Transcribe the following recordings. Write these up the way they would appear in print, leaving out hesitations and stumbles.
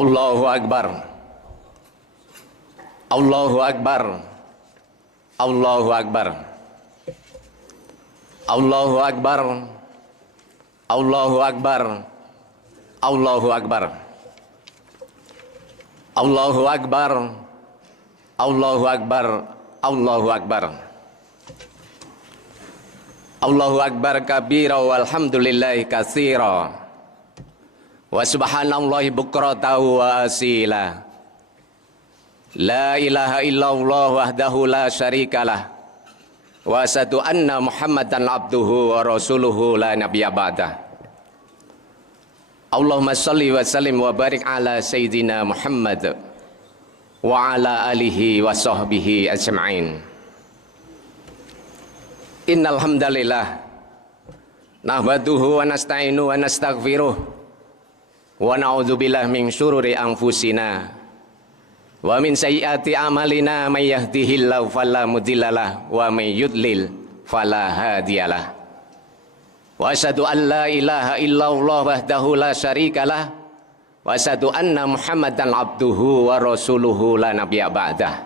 Allahu Akbar. Allahu Akbar. Allahu Akbar. Allahu Akbar. Allahu Akbar. Allahu Akbar. Allahu Akbar. Allahu Akbar. Allahu Akbar. Allahu Akbar kabira walhamdulillahi katsira. Wa subhanallahi bukratan wa asila. La ilaha illallah wahdahu la syarikalah. Wa asyhadu anna Muhammadan abduhu wa rasuluhu la nabiyya ba'dah. Allahumma shalli wa sallim wa barik ala sayyidina Muhammad wa ala alihi wa sahbihi ajma'in. Innal hamdalillah nahmaduhu wa nasta'inu wa nastaghfiruh wa na'udzubillahi min syururi anfusina wa min sayyiati a'malina may yahdihillahu fala mudhillalah wa may yudlil fala hadiyalah. Wa asyhadu an la ilaha illallah wahdahu la syarikalah wa asyhadu anna Muhammadan abduhu wa rasuluhu la nabiyya ba'dah.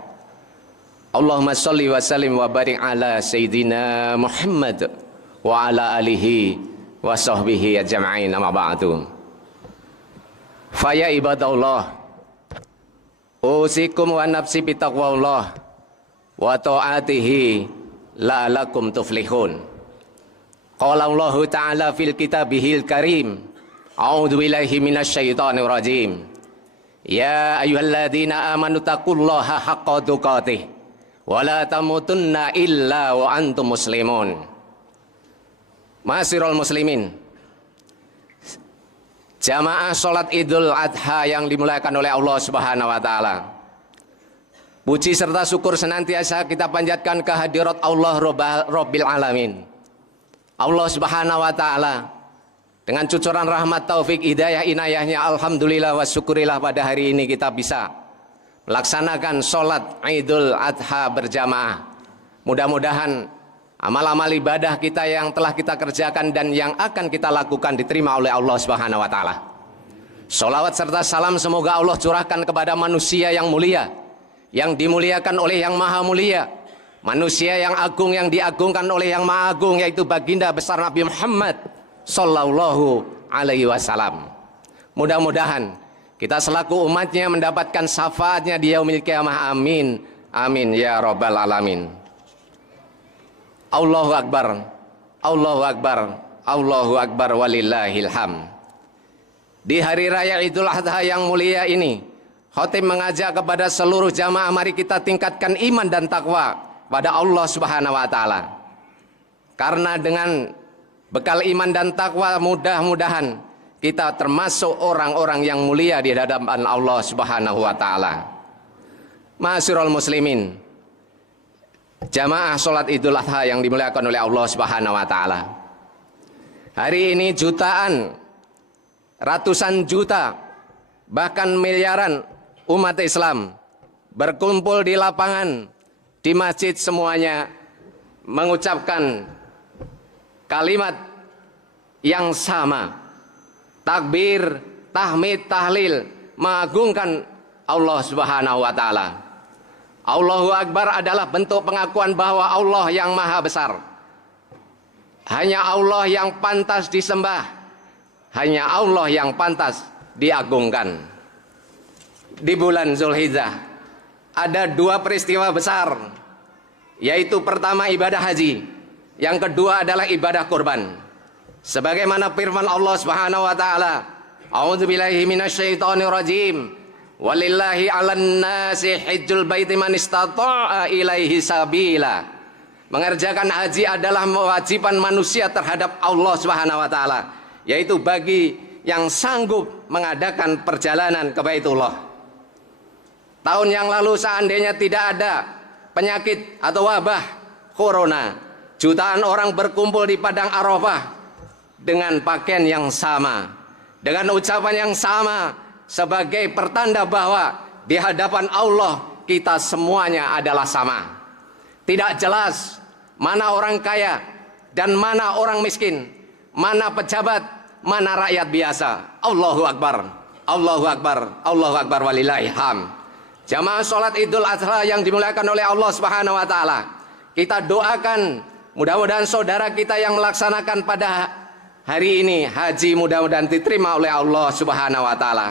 Allahumma shalli wa sallim wa barik ala sayyidina Muhammad wa ala alihi wa sahbihi ajma'in, amma ba'du. Faya ibadallah, usikum wa nafsi bitaqwallah wa ta'atihi la'alakum tuflihun. Qala Allahu ta'ala fil kitabihil karim, a'udzu billahi minasyaitonir rajim. Ya ayyuhalladzina amanu taqullaha haqqa tuqatih wa la tamutunna illa wa antum muslimun. Ma'asyiral muslimin, jamaah salat Idul Adha yang dimuliakan oleh Allah Subhanahu wa taala. Puji serta syukur senantiasa kita panjatkan kehadirat Allah Rabbil alamin. Allah Subhanahu wa taala dengan cucuran rahmat taufik hidayah inayahnya, alhamdulillah wa syukurillah pada hari ini kita bisa melaksanakan sholat Idul Adha berjamaah. Mudah-mudahan amal-amal ibadah kita yang telah kita kerjakan dan yang akan kita lakukan diterima oleh Allah Subhanahu wa taala. Sholawat serta salam semoga Allah curahkan kepada manusia yang mulia, yang dimuliakan oleh yang maha mulia, manusia yang agung, yang diagungkan oleh yang maha agung, yaitu baginda besar Nabi Muhammad sallallahu alaihi wasallam. Mudah-mudahan kita selaku umatnya mendapatkan syafaatnya di yaumil qiyamah. Amin. Amin ya rabbal alamin. Allahu Akbar. Allahu Akbar. Allahu Akbar walillahil ham. Di hari raya Idul Adha yang mulia ini, khatib mengajak kepada seluruh jamaah, mari kita tingkatkan iman dan takwa pada Allah Subhanahu wa taala. Karena dengan bekal iman dan takwa mudah-mudahan kita termasuk orang-orang yang mulia di hadapan Allah Subhanahu wa taala. Ma'asyiral muslimin, jamaah salat Idul Adha yang dimuliakan oleh Allah Subhanahu wa taala. Hari ini jutaan, ratusan juta, bahkan miliaran umat Islam berkumpul di lapangan, di masjid, semuanya mengucapkan kalimat yang sama. Takbir, tahmid, tahlil, mengagungkan Allah Subhanahu wa taala. Allahu Akbar adalah bentuk pengakuan bahwa Allah yang maha besar. Hanya Allah yang pantas disembah. Hanya Allah yang pantas diagungkan. Di bulan Zulhijjah ada dua peristiwa besar, yaitu pertama ibadah haji, yang kedua adalah ibadah kurban. Sebagaimana firman Allah Subhanahu wa taala, a'udzubillahi minasyaitonir rajim, walillahi 'alan nasi hajjul baiti man istata'a ilaihi sabila. Mengerjakan haji adalah kewajiban manusia terhadap Allah Subhanahu wa taala, yaitu bagi yang sanggup mengadakan perjalanan ke Baitullah. Tahun yang lalu seandainya tidak ada penyakit atau wabah corona, jutaan orang berkumpul di padang Arafah dengan pakaian yang sama, dengan ucapan yang sama, sebagai pertanda bahwa di hadapan Allah kita semuanya adalah sama. Tidak jelas mana orang kaya dan mana orang miskin, mana pejabat, mana rakyat biasa. Allahu Akbar. Allahu Akbar walillahilham. Jamaah sholat Idul Adha yang dimuliakan oleh Allah Subhanahu wa taala. Kita doakan mudah-mudahan saudara kita yang melaksanakan pada hari ini haji mudah-mudahan diterima oleh Allah Subhanahu wa taala.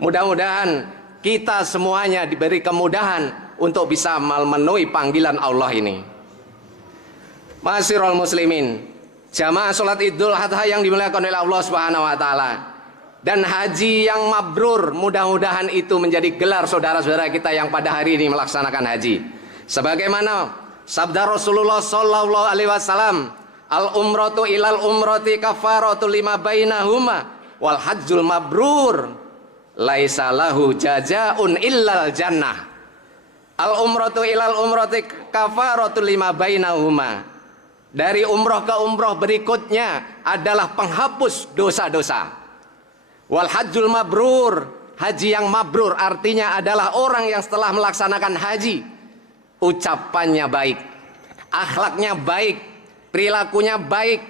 Mudah-mudahan kita semuanya diberi kemudahan untuk bisa memenuhi panggilan Allah ini. Ma'asyiral muslimin, jamaah salat Idul Adha yang dimuliakan oleh Allah Subhanahu wa taala. Dan haji yang mabrur, mudah-mudahan itu menjadi gelar saudara-saudara kita yang pada hari ini melaksanakan haji. Sebagaimana sabda Rasulullah sallallahu alaihi wasallam, al umratu ilal umrati kafaratu lima bainahuma wal hajjul mabrur laisa lahu jazaun illal jannah. Al umratu ilal umrati kafaratu lima bainahuma. Dari umroh ke umroh berikutnya adalah penghapus dosa-dosa. Wal hajjul mabrur, haji yang mabrur artinya adalah orang yang setelah melaksanakan haji ucapannya baik, akhlaknya baik, perilakunya baik,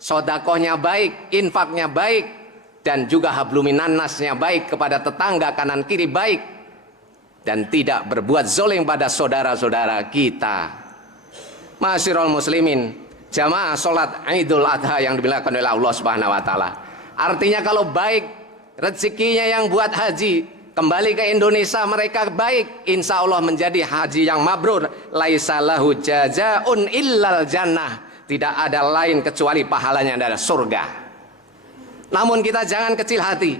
sodakohnya baik, infaknya baik, dan juga habluminannasnya baik kepada tetangga kanan kiri baik, dan tidak berbuat zolim pada saudara-saudara kita. Ma'asyiral muslimin, jamaah sholat Idul Adha yang dimuliakan oleh Allah Subhanahu wa taala. Artinya kalau baik rezekinya yang buat haji kembali ke Indonesia mereka baik, insya Allah menjadi haji yang mabrur. Laisa lahu jazaun illal jannah, tidak ada lain kecuali pahalanya adalah surga. Namun kita jangan kecil hati,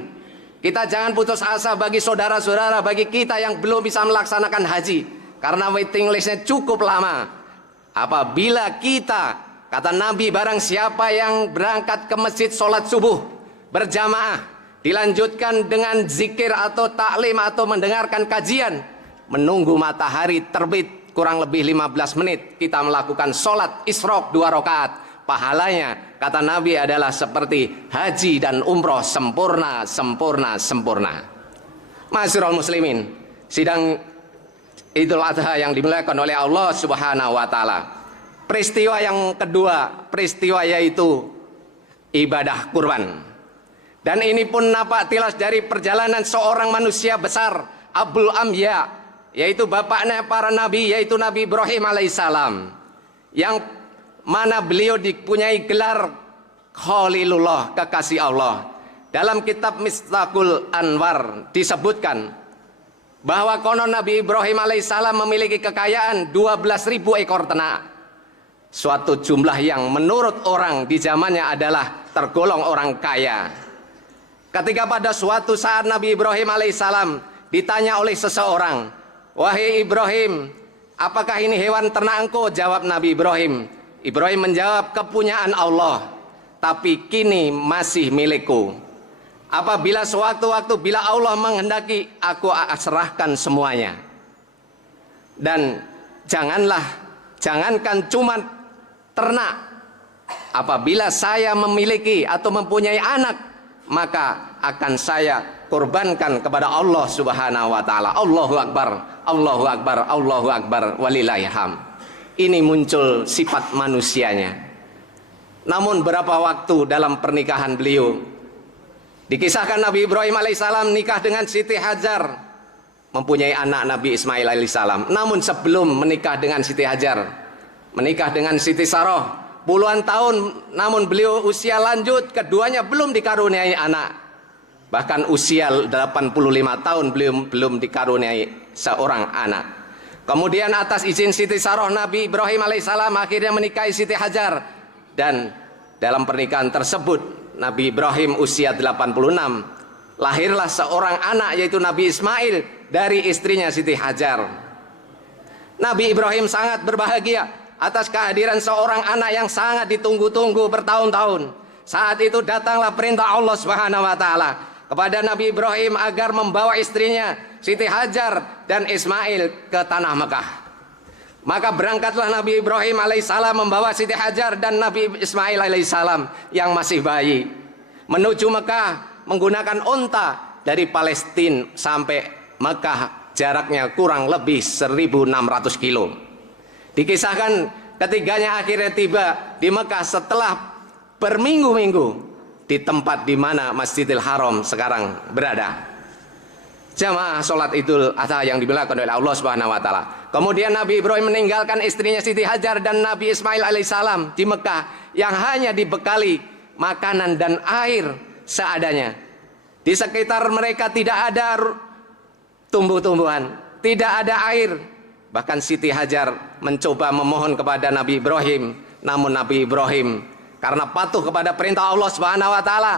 kita jangan putus asa bagi saudara-saudara, bagi kita yang belum bisa melaksanakan haji karena waiting listnya cukup lama. Apabila kita, kata Nabi, barang siapa yang berangkat ke masjid sholat subuh berjamaah dilanjutkan dengan zikir atau taklim atau mendengarkan kajian, menunggu matahari terbit kurang lebih 15 menit kita melakukan sholat isyraq 2 rakaat, pahalanya kata Nabi adalah seperti haji dan umroh sempurna. Ma'asyiral muslimin, sidang Idul Adha yang dimuliakan oleh Allah Subhanahu wa taala. Peristiwa yang kedua, peristiwa yaitu ibadah kurban. Dan ini pun nampak jelas dari perjalanan seorang manusia besar, Abul Anbiya, yaitu bapaknya para nabi, yaitu Nabi Ibrahim alaihissalam, yang mana beliau dipunyai gelar Khalilullah, kekasih Allah. Dalam kitab Mistaqul Anwar disebutkan bahwa konon Nabi Ibrahim alaihissalam memiliki kekayaan 12.000 ekor ternak, suatu jumlah yang menurut orang di zamannya adalah tergolong orang kaya. Ketika pada suatu saat Nabi Ibrahim alaihissalam ditanya oleh seseorang, wahai Ibrahim, apakah ini hewan ternak engkau? Jawab Nabi Ibrahim. Ibrahim menjawab, kepunyaan Allah, tapi kini masih milikku. Apabila sewaktu-waktu bila Allah menghendaki, aku serahkan semuanya. Dan jangankan cuma ternak, apabila saya memiliki atau mempunyai anak, maka akan saya korbankan kepada Allah Subhanahu wa taala. Allahu Akbar, Allahu Akbar, Allahu Akbar walillahilham. Ini muncul sifat manusianya. Namun berapa waktu dalam pernikahan beliau, dikisahkan Nabi Ibrahim alaihissalam nikah dengan Siti Hajar, mempunyai anak Nabi Ismail alaihissalam. Namun sebelum menikah dengan Siti Hajar, menikah dengan Siti Saroh puluhan tahun, namun beliau usia lanjut, keduanya belum dikaruniai anak. Bahkan usia 85 tahun beliau belum dikaruniai seorang anak. Kemudian atas izin Siti Saroh, Nabi Ibrahim alaihissalam akhirnya menikahi Siti Hajar. Dan dalam pernikahan tersebut Nabi Ibrahim usia 86, lahirlah seorang anak yaitu Nabi Ismail dari istrinya Siti Hajar. Nabi Ibrahim sangat berbahagia atas kehadiran seorang anak yang sangat ditunggu-tunggu bertahun-tahun. Saat itu datanglah perintah Allah Subhanahu wa taala kepada Nabi Ibrahim agar membawa istrinya Siti Hajar dan Ismail ke tanah Mekah. Maka berangkatlah Nabi Ibrahim alaihissalam membawa Siti Hajar dan Nabi Ismail alaihissalam yang masih bayi menuju Mekah menggunakan onta. Dari Palestina sampai Mekah jaraknya kurang lebih 1.600 kilo. Dikisahkan ketiganya akhirnya tiba di Mekah setelah berminggu-minggu di tempat di mana Masjidil Haram sekarang berada. jamaah sholat Idul Adha yang dimuliakan oleh Allah Subhanahu wa taala. Kemudian Nabi Ibrahim meninggalkan istrinya Siti Hajar dan Nabi Ismail alaihissalam di Mekah yang hanya dibekali makanan dan air seadanya. Di sekitar mereka tidak ada tumbuh-tumbuhan, tidak ada air. Bahkan Siti Hajar mencoba memohon kepada Nabi Ibrahim, namun Nabi Ibrahim karena patuh kepada perintah Allah Subhanahu wa taala,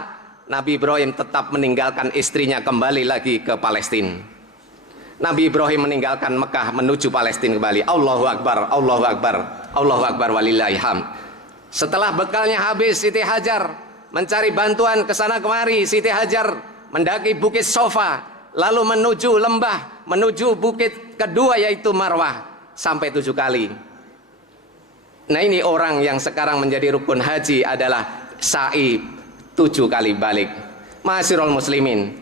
Nabi Ibrahim tetap meninggalkan istrinya kembali lagi ke Palestina. Nabi Ibrahim meninggalkan Mekah menuju Palestina kembali. Allahu Akbar, Allahu Akbar, Allahu Akbar walillahilham. Setelah bekalnya habis, Siti Hajar mencari bantuan ke sana kemari. Siti Hajar mendaki bukit Sofa, lalu menuju lembah, menuju bukit kedua yaitu Marwah sampai 7 kali. Nah, ini orang yang sekarang menjadi rukun haji adalah sa'i 7 kali balik. Ma'asyiral muslimin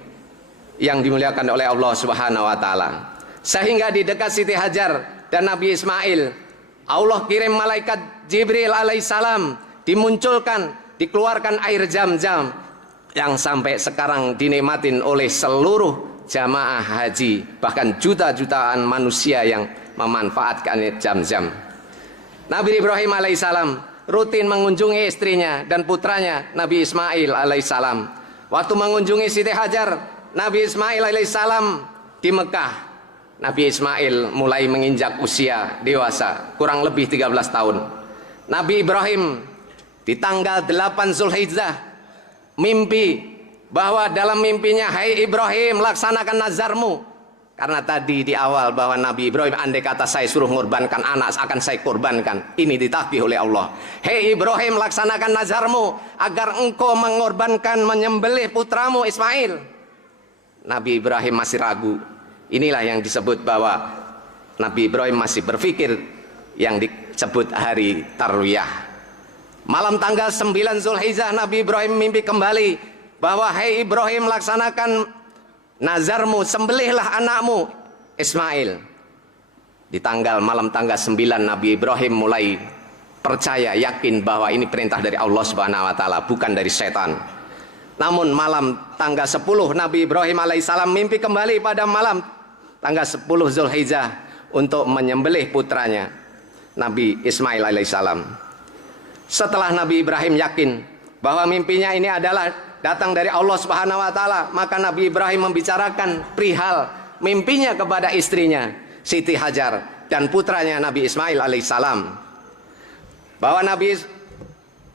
yang dimuliakan oleh Allah Subhanahu wa taala. Sehingga di dekat Siti Hajar dan Nabi Ismail, Allah kirim malaikat Jibril alaihissalam, dimunculkan, dikeluarkan air Zam-Zam yang sampai sekarang dinikmatin oleh seluruh jamaah haji, bahkan juta-jutaan manusia yang memanfaatkan Zam-Zam. Nabi Ibrahim alaihissalam rutin mengunjungi istrinya dan putranya Nabi Ismail alaihissalam. Waktu mengunjungi Siti Hajar, Nabi Ismail alaihissalam di Mekah, Nabi Ismail mulai menginjak usia dewasa, kurang lebih 13 tahun. Nabi Ibrahim di tanggal 8 Zulhijjah mimpi bahwa dalam mimpinya, hai Ibrahim, laksanakan nazarmu. Karena tadi di awal bahwa Nabi Ibrahim, andai kata saya suruh mengorbankan anak, akan saya korbankan. Ini ditagih oleh Allah. Hei Ibrahim, laksanakan nazarmu agar engkau mengorbankan, menyembelih putramu Ismail. Nabi Ibrahim masih ragu. Inilah yang disebut bahwa Nabi Ibrahim masih berpikir yang disebut hari Tarwiyah. Malam tanggal 9 Zulhijjah, Nabi Ibrahim mimpi kembali bahwa hei Ibrahim, laksanakan nazarmu, sembelihlah anakmu Ismail. Di malam tanggal 9 Nabi Ibrahim mulai percaya, yakin bahwa ini perintah dari Allah Subhanahu wa taala, bukan dari setan. Namun malam tanggal 10 Nabi Ibrahim alaihissalam mimpi kembali pada malam tanggal 10 Zulhijjah untuk menyembelih putranya Nabi Ismail alaihissalam. Setelah Nabi Ibrahim yakin bahwa mimpinya ini adalah datang dari Allah Subhanahu wa taala, maka Nabi Ibrahim membicarakan perihal mimpinya kepada istrinya Siti Hajar dan putranya Nabi Ismail alaihissalam, bahwa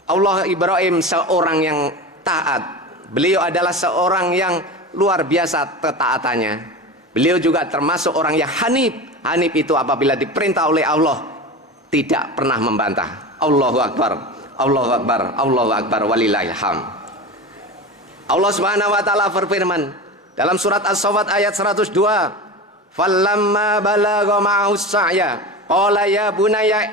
Allah Ibrahim seorang yang taat. Beliau adalah seorang yang luar biasa ketaatannya. Beliau juga termasuk orang yang hanif. Hanif itu apabila diperintah oleh Allah tidak pernah membantah. Allahu Akbar, Allahu Akbar, Allahu Akbar walillahilham. Allah Subhanahu wa taala berfirman dalam surat As-Saffat ayat 102, "Falamma balagha ma'ahu as-sa'ya qala ya bunayya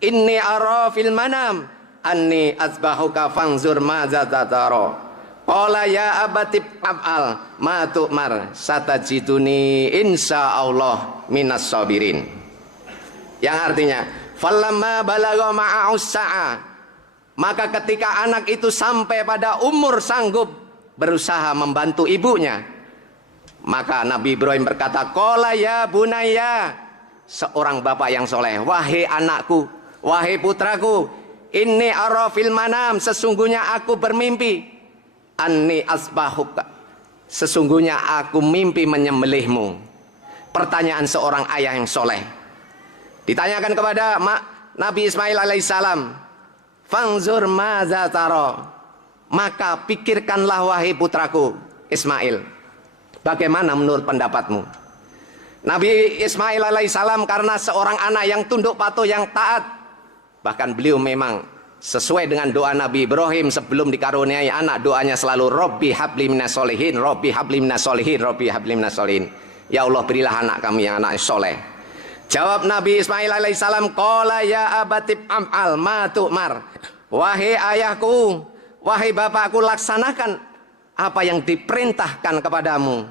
inni ara fil manam anni azbahuka fanzur madza tara." Qala ya abati af'al ma tu'mar satajiduni insyaallah minas sabirin. Yang artinya, "Falamma balagha ma'ahu as-sa'a", maka ketika anak itu sampai pada umur sanggup berusaha membantu ibunya, maka Nabi Ibrahim berkata, "Qala ya bunayya", seorang bapak yang soleh, "Wahai anakku, wahai putraku, inni ara fil manam", sesungguhnya aku bermimpi, "anni asbahuka", sesungguhnya aku mimpi menyembelihmu. Pertanyaan seorang ayah yang soleh. Ditanyakan kepada Nabi Ismail alaihissalam, "Fanzur madza tara", maka pikirkanlah wahai putraku Ismail, bagaimana menurut pendapatmu? Nabi Ismail alaihissalam karena seorang anak yang tunduk patuh, yang taat, bahkan beliau memang sesuai dengan doa Nabi Ibrahim sebelum dikaruniai anak, doanya selalu Robbi habli minas solihin, Robbi habli minas solihin, Robbi habli minas solihin. Ya Allah, berilah anak kami yang anak soleh. Jawab Nabi Ismail alaihissalam, "Qala ya abatib am'al ma tu'mar", wahai ayahku, wahai bapakku, laksanakan apa yang diperintahkan kepadamu.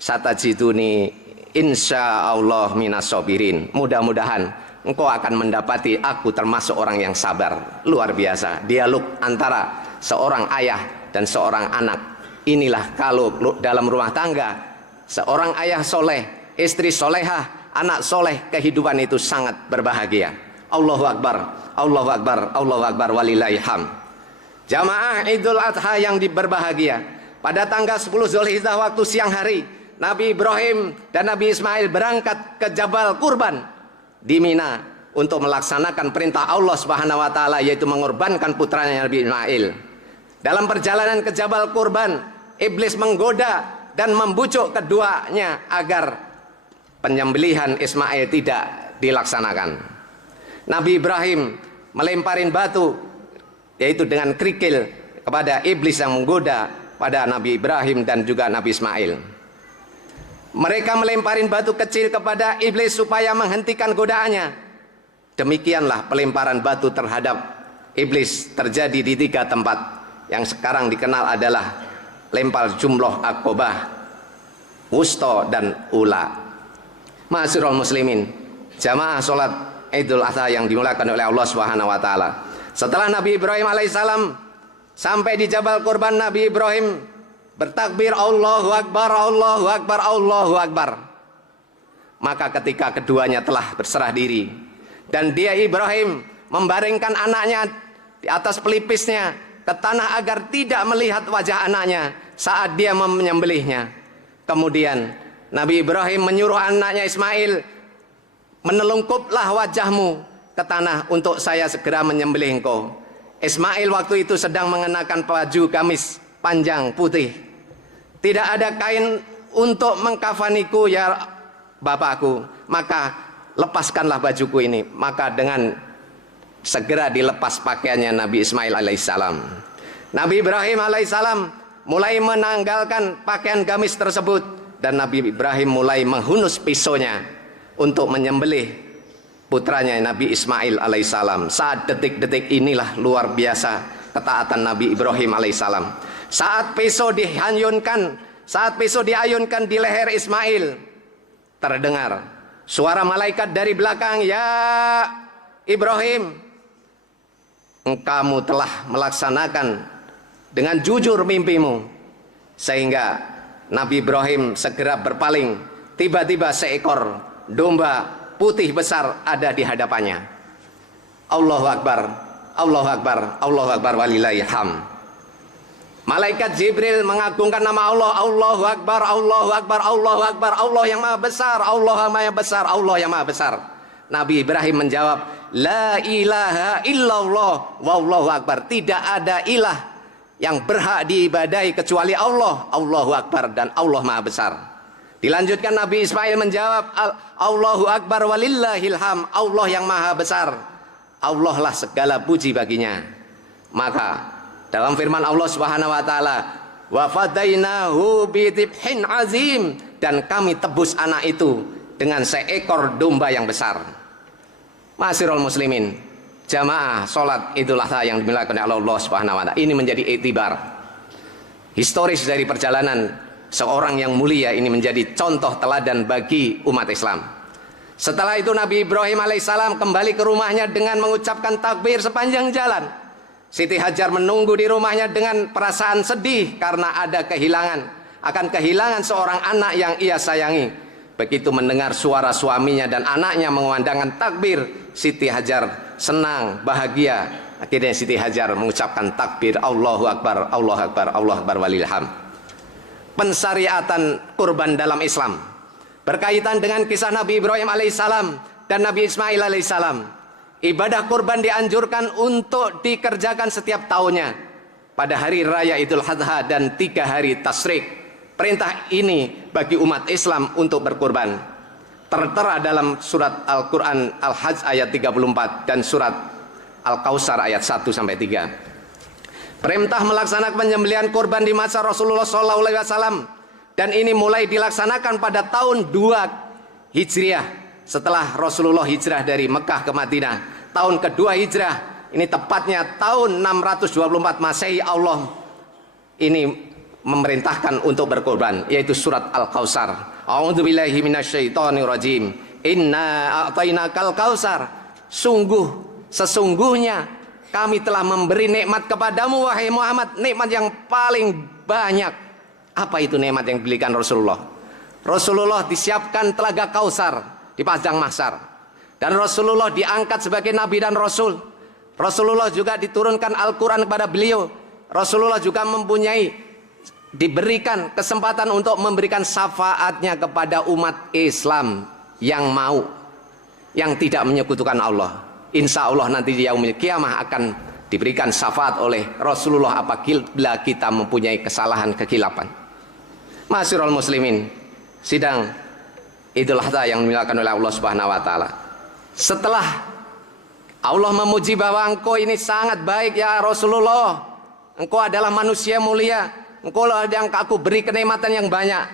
Satajiduni insyaallah minas sabirin, mudah-mudahan engkau akan mendapati aku termasuk orang yang sabar. Luar biasa dialog antara seorang ayah dan seorang anak. Inilah kalau dalam rumah tangga Seorang ayah soleh, istri solehah, anak soleh, kehidupan itu sangat berbahagia. Allahu Akbar, Allahu Akbar, Allahu Akbar, walillahil hamd. Jamaah Idul Adha yang berbahagia, pada tanggal 10 Zulhijjah waktu siang hari, Nabi Ibrahim dan Nabi Ismail berangkat ke Jabal Kurban di Mina untuk melaksanakan perintah Allah Subhanahu wa taala, yaitu mengorbankan putranya Nabi Ismail. Dalam perjalanan ke Jabal Kurban, iblis menggoda dan membujuk keduanya agar penyembelihan Ismail tidak dilaksanakan. Nabi Ibrahim melemparin batu, yaitu dengan kerikil, kepada iblis yang menggoda pada Nabi Ibrahim dan juga Nabi Ismail. Mereka melemparin batu kecil kepada iblis supaya menghentikan godaannya. Demikianlah pelemparan batu terhadap iblis terjadi di 3 tempat yang sekarang dikenal adalah lempar jumroh Aqobah, Wusto, dan Ula. Ma'asyiral muslimin, jamaah sholat Idul Adha yang dimulakan oleh Allah Subhanahu wa taala. Setelah Nabi Ibrahim alaihissalam sampai di Jabal Kurban, Nabi Ibrahim bertakbir Allahu Akbar, Allahu Akbar, Allahu Akbar. Maka ketika keduanya telah berserah diri dan dia Ibrahim membaringkan anaknya di atas pelipisnya ke tanah agar tidak melihat wajah anaknya saat dia menyembelihnya. Kemudian Nabi Ibrahim menyuruh anaknya Ismail, menelungkuplah wajahmu ke tanah untuk saya segera menyembelih engkau. Ismail waktu itu sedang mengenakan baju gamis panjang putih. Tidak ada kain untuk mengkafaniku ya bapakku, maka lepaskanlah bajuku ini. Maka dengan segera dilepas pakaiannya Nabi Ismail alaihissalam. Nabi Ibrahim alaihissalam mulai menanggalkan pakaian gamis tersebut dan Nabi Ibrahim mulai menghunus pisaunya untuk menyembelih putranya Nabi Ismail alaihissalam. Saat detik-detik inilah luar biasa ketaatan Nabi Ibrahim alaihissalam. Saat pisau diayunkan di leher Ismail, terdengar suara malaikat dari belakang, ya Ibrahim, engkau telah melaksanakan dengan jujur mimpimu. Sehingga Nabi Ibrahim segera berpaling. Tiba-tiba seekor domba putih besar ada di hadapannya. Allahu Akbar, Allahu Akbar, Allahu Akbar, walillahil hamd. Malaikat Jibril mengagungkan nama Allah. Allahu Akbar, Allahu Akbar, Allahu Akbar, Allah yang maha besar, Allah yang maha besar, Allah yang maha besar. Nabi Ibrahim menjawab, la ilaha illallah wallahu akbar. Tidak ada ilah yang berhak diibadahi kecuali Allah. Allahu Akbar, dan Allah maha besar. Dilanjutkan Nabi Ismail menjawab, Allahu Akbar walillahil hamd. Allah yang maha besar, Allah lah segala puji baginya. Maka dalam firman Allah Subhanahu wa taala, wa fadainahu bidibhin azim, dan kami tebus anak itu dengan seekor domba yang besar. Ma'asyiral muslimin, jamaah salat Idul Adha yang dimuliakan oleh Allah Subhanahu wa taala, ini menjadi iktibar historis dari perjalanan seorang yang mulia ini, menjadi contoh teladan bagi umat Islam. Setelah itu Nabi Ibrahim alaihissalam kembali ke rumahnya dengan mengucapkan takbir sepanjang jalan. Siti Hajar menunggu di rumahnya dengan perasaan sedih karena akan kehilangan seorang anak yang ia sayangi. Begitu mendengar suara suaminya dan anaknya mengumandangkan takbir, Siti Hajar senang, bahagia. Akhirnya Siti Hajar mengucapkan takbir Allahu Akbar, Allahu Akbar, Allahu Akbar, walillahil hamd. Pensyariatan kurban dalam Islam berkaitan dengan kisah Nabi Ibrahim alaihissalam dan Nabi Ismail alaihissalam. Ibadah kurban dianjurkan untuk dikerjakan setiap tahunnya pada hari raya Idul Adha dan 3 hari tasyrik. Perintah ini bagi umat Islam untuk berkurban tertera dalam surat Al-Quran Al-Hajj ayat 34 dan surat Al-Kausar ayat 1-3. Perintah melaksanakan penyembelihan kurban di masa Rasulullah SAW, dan ini mulai dilaksanakan pada tahun 2 Hijriah setelah Rasulullah hijrah dari Mekah ke Madinah. Tahun kedua hijrah, ini tepatnya tahun 624 Masehi, Allah ini memerintahkan untuk berkorban, yaitu surat Al-Kausar. A'udzubillahi minasyaitonirrajim. Inna a'tainakal kausar. Sesungguhnya kami telah memberi nikmat kepadamu wahai Muhammad, nikmat yang paling banyak. Apa itu nikmat yang diberikan Rasulullah? Rasulullah disiapkan telaga Kausar di padang mahsyar. Dan Rasulullah diangkat sebagai nabi dan rasul. Rasulullah juga diturunkan Al-Quran kepada beliau. Rasulullah juga diberikan kesempatan untuk memberikan syafaatnya kepada umat Islam yang mau, yang tidak menyekutukan Allah. Insya Allah nanti di yaumil kiamah akan diberikan syafaat oleh Rasulullah apabila kita mempunyai kesalahan kekilapan. Ma'asyiral muslimin, sidang Idul Adha yang dimuliakan oleh Allah Subhanahu wa taala. Setelah Allah memuji bahwa engkau ini sangat baik ya Rasulullah, engkau adalah manusia mulia, engkau yang aku beri kenikmatan yang banyak,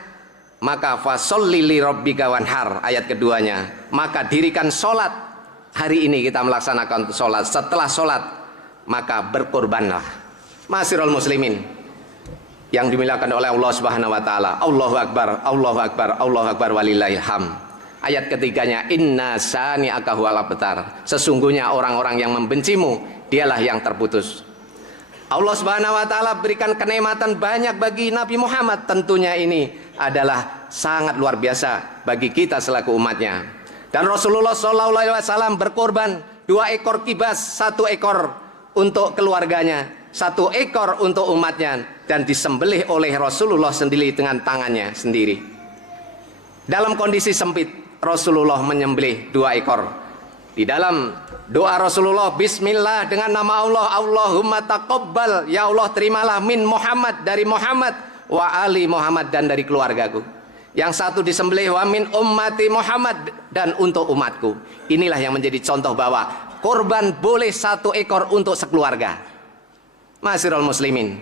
maka fasholli li rabbika wanhar, ayat keduanya, maka dirikan sholat. Hari ini kita melaksanakan sholat. Setelah sholat maka berkorbanlah. Ma'asyiral muslimin yang dimuliakan oleh Allah Subhanahu wa taala, Allahu akbar, Allahu akbar, Allahu akbar walillahil hamd. Ayat ketiganya, inna sani'aka huwal abtar, sesungguhnya orang-orang yang membencimu dialah yang terputus. Allah Subhanahu wa taala berikan kenikmatan banyak bagi Nabi Muhammad, tentunya ini adalah sangat luar biasa bagi kita selaku umatnya. Dan Rasulullah SAW berkorban 2 ekor kibas, 1 ekor untuk keluarganya, 1 ekor untuk umatnya, dan disembelih oleh Rasulullah sendiri dengan tangannya sendiri. Dalam kondisi sempit Rasulullah menyembelih 2 ekor. Di dalam doa Rasulullah, bismillah, dengan nama Allah, Allahumma taqabbal, ya Allah terimalah min Muhammad, dari Muhammad, wa ali Muhammad, dan dari keluargaku. Yang satu disembelih wa min ummati Muhammad, dan untuk umatku. Inilah yang menjadi contoh bahwa korban boleh 1 ekor untuk sekeluarga. Ma'asyiral muslimin,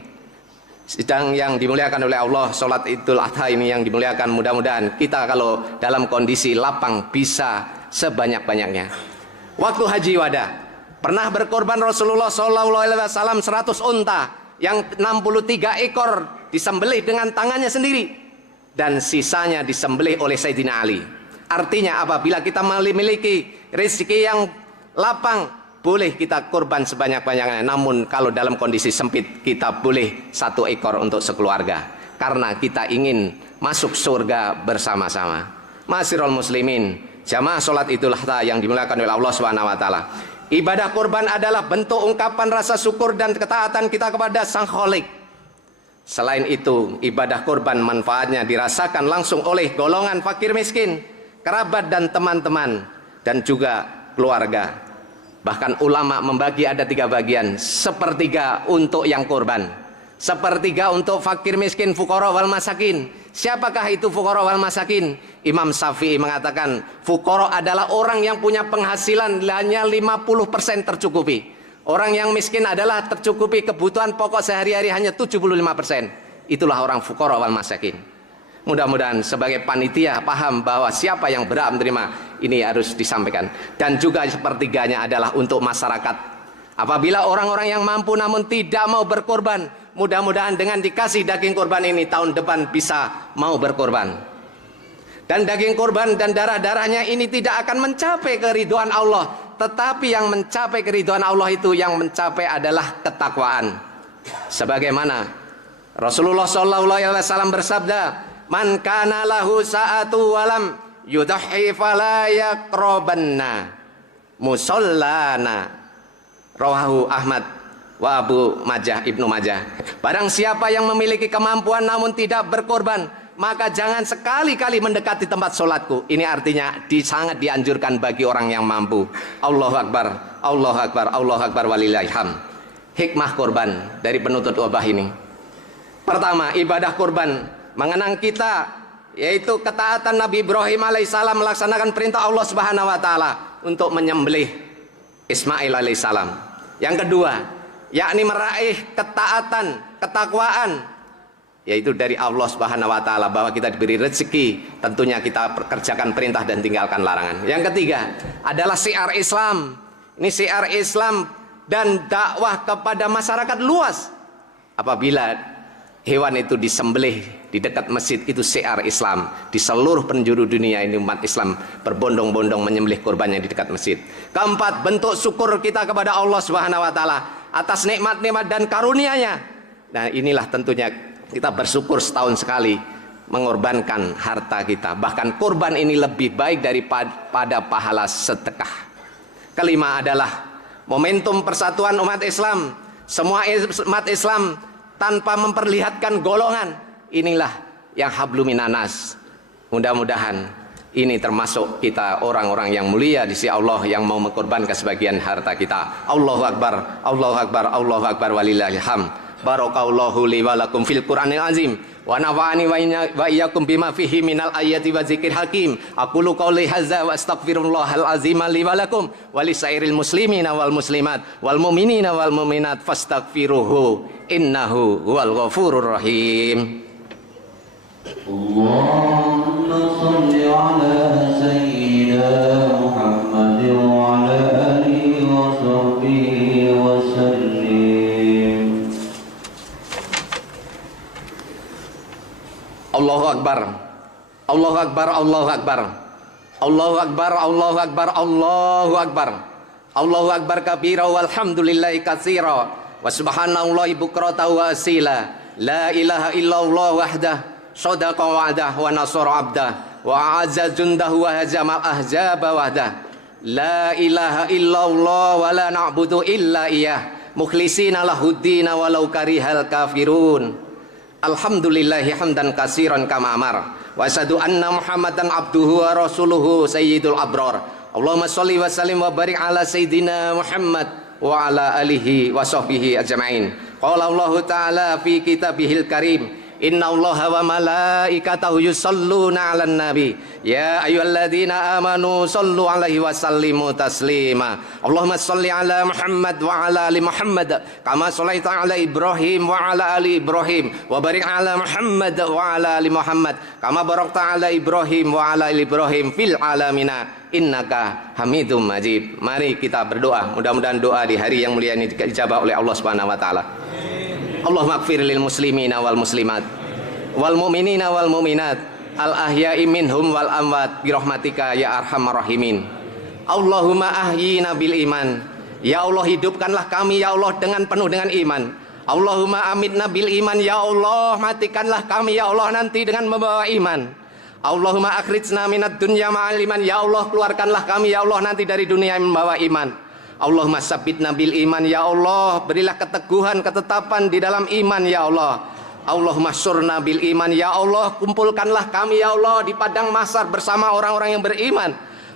sidang yang dimuliakan oleh Allah, sholat Idul Adha ini yang dimuliakan, mudah-mudahan kita kalau dalam kondisi lapang bisa sebanyak-banyaknya. Waktu haji wada pernah berkorban Rasulullah SAW 100 unta, yang 63 ekor disembelih dengan tangannya sendiri, dan sisanya disembelih oleh Sayyidina Ali. Artinya apabila kita memiliki rezeki yang lapang, boleh kita korban sebanyak-banyaknya. Namun kalau dalam kondisi sempit, kita boleh 1 ekor untuk sekeluarga, karena kita ingin masuk surga bersama-sama. Ma'asyiral muslimin, jamaah sholat Idul Adha yang dimuliakan oleh Allah Subhanahu wa taala, ibadah kurban adalah bentuk ungkapan rasa syukur dan ketaatan kita kepada Sang Khalik. Selain itu, ibadah kurban manfaatnya dirasakan langsung oleh golongan fakir miskin, kerabat dan teman-teman, dan juga keluarga. Bahkan ulama membagi ada 3 bagian, 1/3 untuk yang kurban, 1/3 untuk fakir miskin, fuqara wal masakin. Siapakah itu fuqara wal masakin? Imam Syafi'i mengatakan fuqara adalah orang yang punya penghasilan hanya 50% tercukupi. Orang yang miskin adalah tercukupi kebutuhan pokok sehari-hari hanya 75%. Itulah orang fuqara wal masakin. Mudah-mudahan sebagai panitia paham bahwa siapa yang berhak menerima ini harus disampaikan. Dan juga 1/3 adalah untuk masyarakat. Apabila orang-orang yang mampu namun tidak mau berkorban, mudah-mudahan dengan dikasih daging korban ini tahun depan bisa mau berkorban. Dan daging korban dan darah-darahnya ini tidak akan mencapai keridhaan Allah, tetapi yang mencapai keridhaan Allah itu, yang mencapai adalah ketakwaan. Sebagaimana Rasulullah SAW bersabda, man kana lahu sa'atu walam yudhi fala yaqrabanna musallana, rawahu Ahmad wa Abu Majah, Ibnu Majah. Barang siapa yang memiliki kemampuan namun tidak berkorban, maka jangan sekali-kali mendekati tempat sholatku. Ini artinya sangat dianjurkan bagi orang yang mampu. Allahu akbar, Allahu akbar, Allahu akbar walillahil hamd. Hikmah korban dari penutup wabah ini, pertama, ibadah korban mengenang kita, yaitu ketaatan Nabi Ibrahim alaihissalam melaksanakan perintah Allah Subhanahu wa taala untuk menyembelih Ismail alaihissalam. Yang kedua, yakni meraih ketaatan, ketakwaan, yaitu dari Allah Subhanahu wa taala, bahwa kita diberi rezeki, tentunya kita kerjakan perintah dan tinggalkan larangan. Yang ketiga adalah syiar Islam. Ini syiar Islam dan dakwah kepada masyarakat luas. Apabila hewan itu disembelih di dekat masjid, itu syiar Islam. Di seluruh penjuru dunia ini umat Islam berbondong-bondong menyembelih korbannya di dekat masjid. Keempat, bentuk syukur kita kepada Allah Subhanahu wa taala atas nikmat-nikmat dan karunia-Nya. Nah, inilah tentunya kita bersyukur setahun sekali mengorbankan harta kita. Bahkan kurban ini lebih baik daripada pahala sedekah. Kelima adalah momentum persatuan umat Islam. Semua umat Islam tanpa memperlihatkan golongan. Inilah yang hablum minanas. Mudah-mudahan ini termasuk kita orang-orang yang mulia di sisi Allah yang mau mengorbankan sebagian harta kita. Allahu Akbar, Allahu Akbar, Allahu Akbar walillahil hamd. Barakallahu li wa lakum fil Qur'anil azim wa nafa'ani wa iyyakum bima fihi minal ayati wa dzikril hakim. Aqulu qouli hadza wa astaghfirullahal azim li wa lakum wa lisairil muslimina wal muslimat wal mu'minina wal mu'minat fastaghfiruhu innahu huwal ghafurur rahim. Allahumma shalli ala sayyidina Muhammad wa ala alihi wa sahbihi wa sallim. Allahu Akbar, Allahu Akbar, Allahu Akbar, Allahu Akbar, Allahu Akbar, Allahu Akbar, Allahu Akbar kabira walhamdulillahi katsira wa subhanallahi bukratan wa asila. La ilaha illallah wahdah sadaqa wa'dah wa nasara abdah wa a'azza jundahu wa hazamal ahzaba wahdah. La ilaha illallah wa la na'budu illa iyyah mukhlisina lahuddina walau karihal kafirun. Alhamdulillahi hamdan katsiran kama amar wa asyhadu anna Muhammadan abduhu wa rasuluhu sayyidul abrar. Allahumma shalli wa sallim wa barik ala sayyidina Muhammad wa ala alihi wa sahbihi ajma'in. Qala Allah ta'ala fi kitabihil karim, inna allaha wa malaikatahu yusalluna 'alan nabi ya ayyuhalladzina amanu sallu 'alaihi wa sallimu taslima. Allahumma shalli 'ala Muhammad wa 'ala ali Muhammad kama shallaita 'ala Ibrahim wa 'ala ali Ibrahim wa barik 'ala Muhammad wa 'ala ali Muhammad kama barakta 'ala Ibrahim wa 'ala ali Ibrahim fil alamina innaka Hamidum Majid. Mari kita berdoa, mudah-mudahan doa di hari yang mulia ini dijabah oleh Allah Subhanahu wa taala. Allahumma ighfir lil muslimina wal muslimat wal mu'minina wal mu'minat al ahya'i minhum wal amwat bi rahmatika ya arhamar rahimin. Allahumma ahyina bil iman. Ya Allah, hidupkanlah kami ya Allah dengan penuh dengan iman. Allahumma amitna bil iman. Ya Allah, matikanlah kami ya Allah nanti dengan membawa iman. Allahumma akhrijna minad dunya ma'al iman. Ya Allah, keluarkanlah kami ya Allah nanti dari dunia yang membawa iman. Allahumma sabbitna bil iman. Ya Allah, berilah keteguhan, ketetapan di dalam iman ya Allah. Allahumma surna bil iman. Ya Allah, kumpulkanlah kami ya Allah di padang mahsyar bersama orang-orang yang beriman.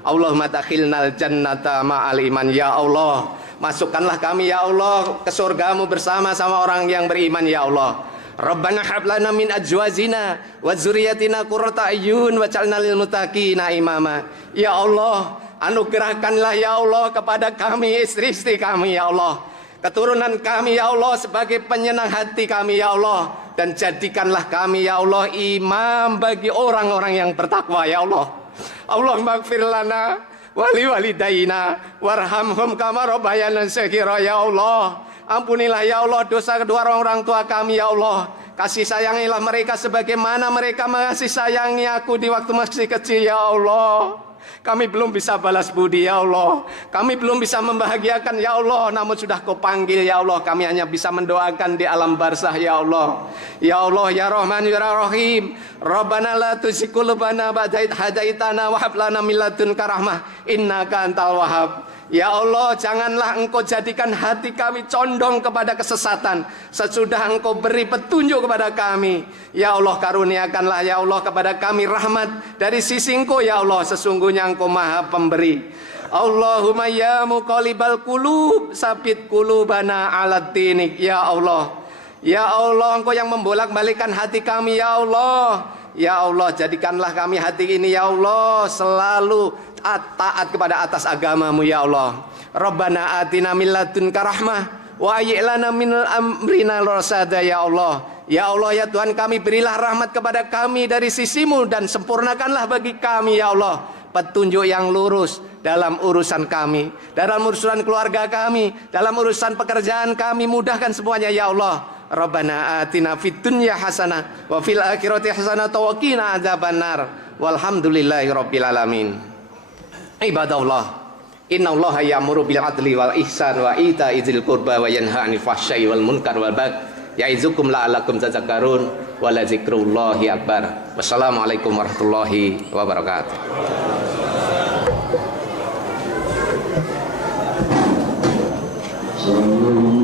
Allahumma dakhilnal jannata ma'al iman. Ya Allah, masukkanlah kami ya Allah ke surgamu bersama sama orang yang beriman ya Allah. Rabbana hab lana min azwajina wa dzurriyyatina qurrata ayyun waj'alna lil muttaqina imama. Ya Allah, anugerahkanlah ya Allah kepada kami istri-istri kami ya Allah, keturunan kami ya Allah sebagai penyenang hati kami ya Allah, dan jadikanlah kami ya Allah imam bagi orang-orang yang bertakwa ya Allah. Allahumma ighfir lana wali walidaina warhamhum kama rabbayana shaghira. Ya Allah, ampunilah ya Allah dosa kedua orang tua kami ya Allah. Kasih sayangilah mereka sebagaimana mereka mengasihi sayangi aku di waktu masih kecil ya Allah. Kami belum bisa balas budi ya Allah, kami belum bisa membahagiakan ya Allah, namun sudah Kau panggil ya Allah, kami hanya bisa mendoakan di alam barzah ya Allah. Ya Allah ya Rahman ya Rahim, Rabbana la tuzigh qulubana ba'da idh hadaitana wa hab lana min ladunka rahmah innaka antal wahhab. Ya Allah, janganlah Engkau jadikan hati kami condong kepada kesesatan sesudah Engkau beri petunjuk kepada kami. Ya Allah, karuniakanlah ya Allah kepada kami rahmat dari sisi Engkau ya Allah, sesungguhnya Engkau Maha Pemberi. Allahumma ya muqallibal qulub sabit qulubana ala dinik. Ya Allah, ya Allah, Engkau yang membolak-balikkan hati kami ya Allah. Ya Allah, jadikanlah kami hati ini ya Allah selalu taat kepada atas agamamu ya Allah. Rabbana atina min ladunka rahmah wa hayyi' lana min amrina rasada. Ya Allah, ya Allah, ya Tuhan kami, berilah rahmat kepada kami dari sisimu dan sempurnakanlah bagi kami ya Allah petunjuk yang lurus dalam urusan kami, dalam urusan keluarga kami, dalam urusan pekerjaan kami, mudahkan semuanya ya Allah. Rabbana atina fid dunya hasanah wa fil akhirati hasanah wa qina adzabannar. Walhamdulillahi rabbil alamin. Ibadallah, innallaha ya'muru bil adli wal ihsan wa ita'i dzil qurba wa yanha 'anil fahsya'i wal munkar wal baghi Ya'izukum la'allakum tadhakkarun wa la dzikrullahi akbar. Wassalamualaikum warahmatullahi wabarakatuh. Sallallahu